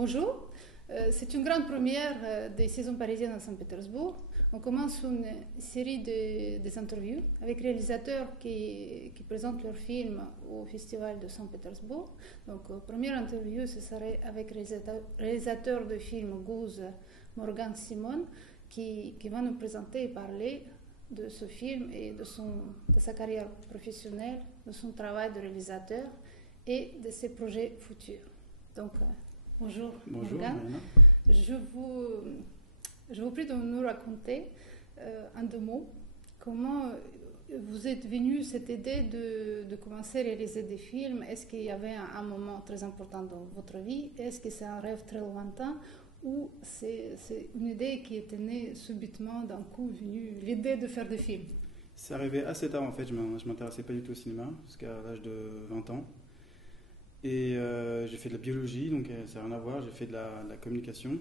Bonjour, c'est une grande première des saisons parisiennes à Saint-Pétersbourg. On commence une série des interviews avec réalisateurs qui présentent leurs films au Festival de Saint-Pétersbourg. Donc, première interview, ce serait avec réalisateur de films Gouze, Morgan Simon, qui va nous présenter et parler de ce film et de sa carrière professionnelle, de son travail de réalisateur et de ses projets futurs. Donc, bonjour, Morgan. Je vous prie de nous raconter en 2 mots comment vous êtes venu cette idée de commencer à réaliser des films. Est-ce qu'il y avait un moment très important dans votre vie? Est-ce que c'est un rêve très lointain ou c'est une idée qui était née subitement, d'un coup, venue l'idée de faire des films? C'est arrivé assez tard en fait, je ne m'intéressais pas du tout au cinéma jusqu'à l'âge de 20 ans. Et j'ai fait de la biologie, donc ça n'a rien à voir, j'ai fait de la communication.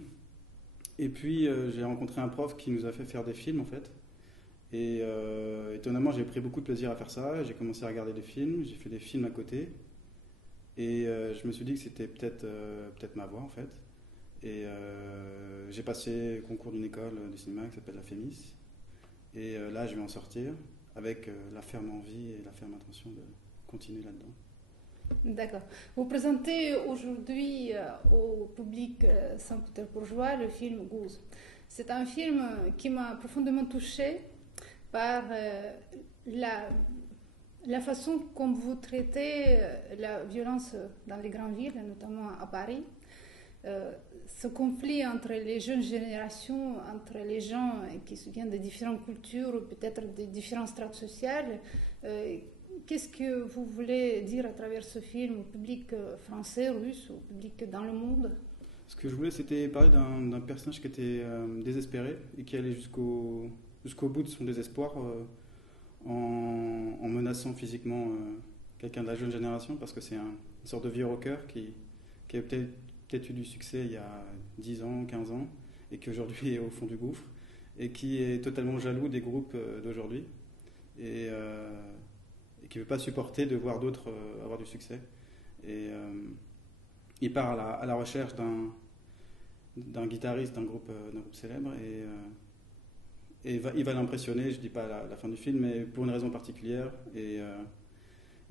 Et puis j'ai rencontré un prof qui nous a fait faire des films en fait. Et étonnamment, j'ai pris beaucoup de plaisir à faire ça. J'ai commencé à regarder des films, j'ai fait des films à côté. Et je me suis dit que c'était peut-être ma voie en fait. Et j'ai passé le concours d'une école de cinéma qui s'appelle la FEMIS. Et là, je vais en sortir avec la ferme envie et la ferme intention de continuer là-dedans. D'accord. Vous présentez aujourd'hui au public saint-pétersbourgeois le film Gouze. C'est un film qui m'a profondément touchée par la façon dont vous traitez la violence dans les grandes villes, notamment à Paris. Ce conflit entre les jeunes générations, entre les gens qui viennent de différentes cultures, peut-être de différentes strates sociales. Qu'est-ce que vous voulez dire à travers ce film au public français, russe, au public dans le monde? Ce que je voulais, c'était parler d'un personnage qui était désespéré et qui allait jusqu'au bout de son désespoir en menaçant physiquement quelqu'un de la jeune génération, parce que c'est une sorte de vieux rocker qui a peut-être eu du succès il y a 10 ans, 15 ans, et qui aujourd'hui est au fond du gouffre, et qui est totalement jaloux des groupes d'aujourd'hui. Et qui ne veut pas supporter de voir d'autres avoir du succès. Et il part à la recherche d'un guitariste d'un groupe célèbre et il va l'impressionner, je ne dis pas à la fin du film, mais pour une raison particulière. Et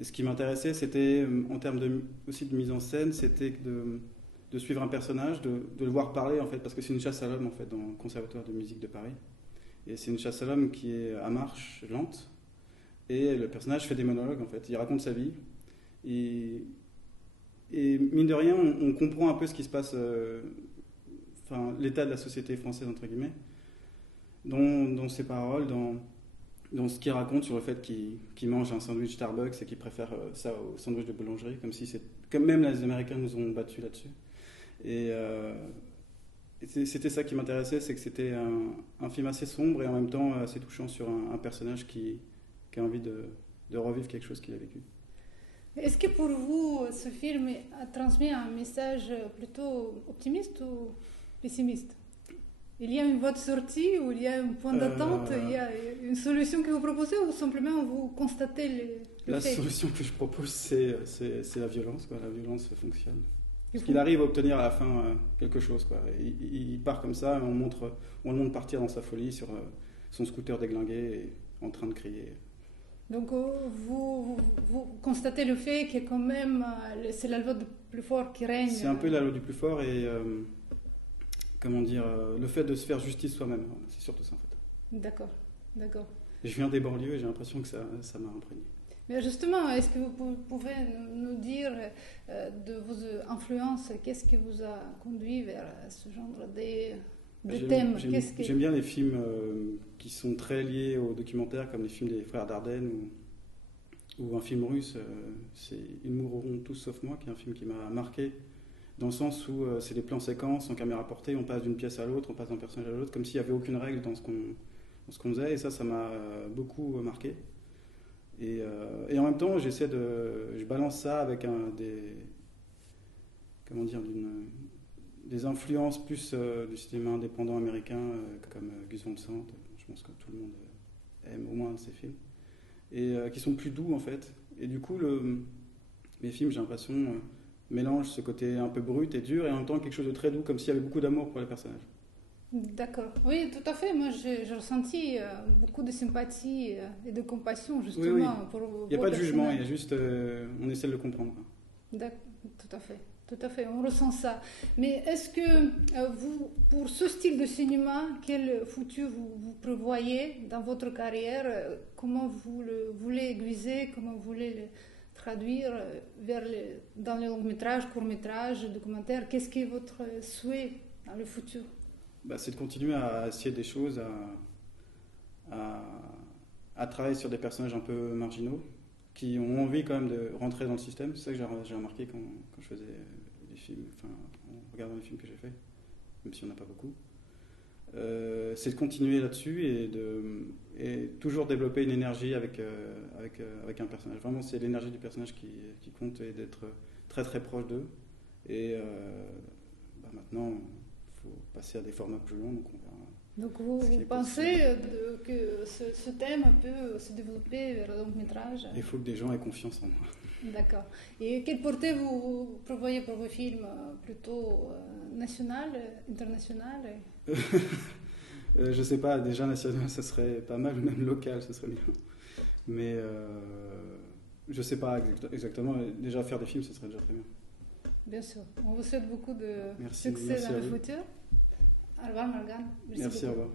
ce qui m'intéressait, c'était, en termes aussi de mise en scène, c'était de suivre un personnage, de le voir parler, en fait, parce que c'est une chasse à l'homme, en fait, dans le Conservatoire de musique de Paris. Et c'est une chasse à l'homme qui est à marche lente. Et le personnage fait des monologues, en fait. Il raconte sa vie. Et mine de rien, on comprend un peu ce qui se passe, l'état de la société française, entre guillemets, dans ses paroles, dans ce qu'il raconte sur le fait qu'il mange un sandwich Starbucks et qu'il préfère ça au sandwich de boulangerie, comme même les Américains nous ont battus là-dessus. Et c'était ça qui m'intéressait, c'est que c'était un film assez sombre et en même temps assez touchant sur un personnage qui a envie de revivre quelque chose qu'il a vécu. Est-ce que pour vous, ce film a transmis un message plutôt optimiste ou pessimiste? Il y a une voie de sortie ou il y a un point d'attente, il y a une solution que vous proposez ou simplement vous constatez le fait? La solution que je propose, c'est la violence, quoi. La violence fonctionne. Parce qu'il arrive à obtenir à la fin quelque chose, quoi. Il part comme ça, on le montre partir dans sa folie sur son scooter déglingué et en train de crier. Donc vous constatez le fait que quand même c'est la loi du plus fort qui règne. C'est un peu la loi du plus fort et le fait de se faire justice soi-même, c'est surtout ça en fait. D'accord. Je viens des banlieues et j'ai l'impression que ça m'a imprégné. Mais justement, est-ce que vous pouvez nous dire de vos influences, qu'est-ce qui vous a conduit vers ce genre de thèmes? J'aime bien les films qui sont très liés au documentaire, comme les films des frères Dardenne ou un film russe, c'est Ils mourront tous sauf moi, qui est un film qui m'a marqué, dans le sens où c'est des plans séquences en caméra portée, on passe d'une pièce à l'autre, on passe d'un personnage à l'autre, comme s'il n'y avait aucune règle dans ce qu'on faisait, et ça m'a beaucoup marqué. Et en même temps, je balance ça avec des influences plus du cinéma indépendant américain, comme Gus Van Sant, je pense que tout le monde aime au moins un de ses films, et qui sont plus doux en fait. Et du coup, mes films, j'ai l'impression, mélange ce côté un peu brut et dur et en même temps quelque chose de très doux, comme s'il y avait beaucoup d'amour pour les personnages. D'accord. Oui, tout à fait. Moi, j'ai ressenti beaucoup de sympathie et de compassion, justement, Oui, oui. pour Il n'y a pas de jugement, il y a personnage. juste, on essaie de le comprendre, quoi. Tout à fait. Tout à fait, on ressent ça. Mais est-ce que vous, pour ce style de cinéma, quel futur vous prévoyez dans votre carrière? Comment vous le voulez aiguiser? Comment vous voulez le traduire dans les longs métrages, courts métrages, documentaires? Qu'est-ce qui est votre souhait dans le futur? Bah, c'est de continuer à essayer des choses, à, à travailler sur des personnages un peu marginaux, qui ont envie quand même de rentrer dans le système. C'est ça que j'ai remarqué quand je faisais des films, enfin, en regardant les films que j'ai faits, même si on n'a pas beaucoup. C'est de continuer là-dessus et toujours développer une énergie avec un personnage. Vraiment, c'est l'énergie du personnage qui compte et d'être très très proche d'eux. Et maintenant, il faut passer à des formats plus longs, donc on verra. Donc vous pensez que ce thème peut se développer vers le long métrage? Il faut que des gens aient confiance en moi. D'accord. Et quelle portée vous prévoyez pour vos films? Plutôt national, international? Je sais pas, déjà national, ça serait pas mal, même local, ça serait bien. Mais je sais pas exactement. Déjà faire des films, ça serait déjà très bien. Bien sûr. On vous souhaite beaucoup de Merci succès dans le à vous. futur. Au revoir, Morgane. Merci, au revoir.